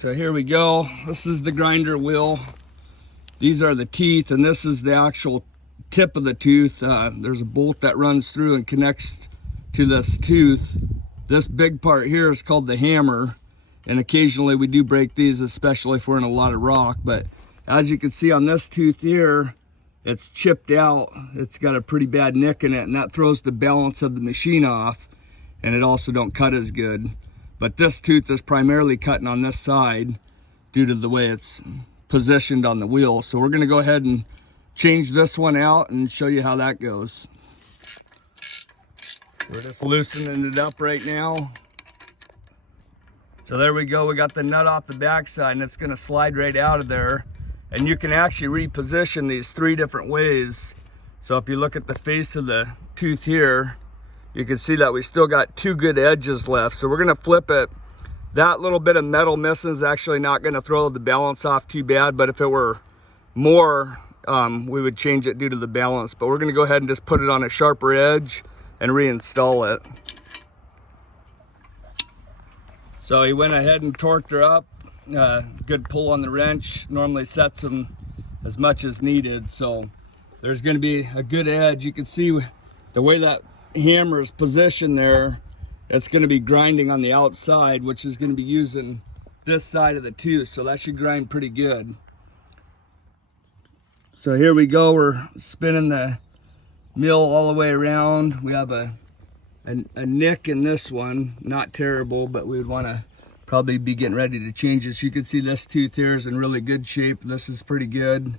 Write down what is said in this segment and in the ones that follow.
So here we go. This is the grinder wheel. These are the teeth, and this is the actual tip of the tooth. There's a bolt that runs through and connects to this tooth. This big part here is called the hammer, and occasionally we do break these, especially if we're in a lot of rock. But as you can see on this tooth here, it's chipped out. It's got a pretty bad nick in it, and that throws the balance of the machine off, and it also don't cut as good. But this tooth is primarily cutting on this side due to the way it's positioned on the wheel. So we're gonna go ahead and change this one out and show you how that goes. We're just loosening it up right now. So there we go, we got the nut off the backside, and it's gonna slide right out of there. And you can actually reposition these 3 different ways. So if you look at the face of the tooth here, you can see that we still got 2 good edges left. So we're gonna flip it. That little bit of metal missing is actually not gonna throw the balance off too bad, but if it were more, we would change it due to the balance. But we're gonna go ahead and just put it on a sharper edge and reinstall it. So he went ahead and torqued her up. Good pull on the wrench, normally sets them as much as needed. So there's gonna be a good edge. You can see the way that hammer is positioned there, it's gonna be grinding on the outside, which is gonna be using this side of the tooth. So that should grind pretty good. So here we go, we're spinning the mill all the way around. We have a nick in this one, not terrible, but we would wanna probably be getting ready to change this. You can see this tooth here is in really good shape. This is pretty good.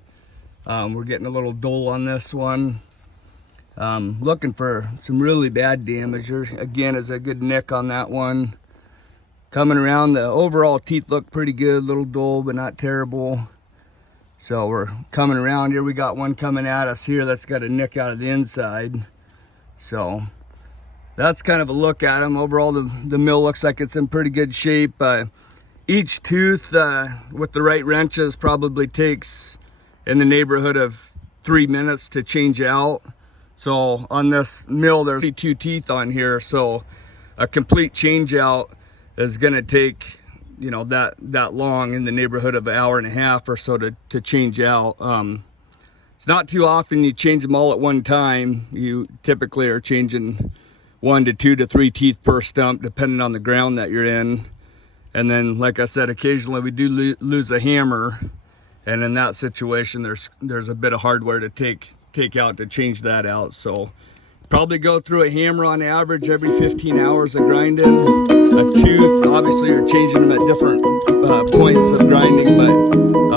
We're getting a little dull on this one. Looking for some really bad damage. There again is a good nick on that one. Coming around, the overall teeth look pretty good, a little dull but not terrible. So we're coming around here. We got one coming at us here that's got a nick out of the inside. So that's kind of a look at them. Overall, the mill looks like it's in pretty good shape. Each tooth with the right wrenches probably takes in the neighborhood of 3 minutes to change out. So on this mill, there's 2 teeth on here. So a complete change out is gonna take, you know, that long, in the neighborhood of an hour and a half or so to change out. It's not too often you change them all at one time. You typically are changing 1 to 2 to 3 teeth per stump, depending on the ground that you're in. And then, like I said, occasionally we do lose a hammer, and in that situation, there's a bit of hardware to take out to change that out. So probably go through a hammer on average every 15 hours of grinding. A tooth, obviously you're changing them at different points of grinding, but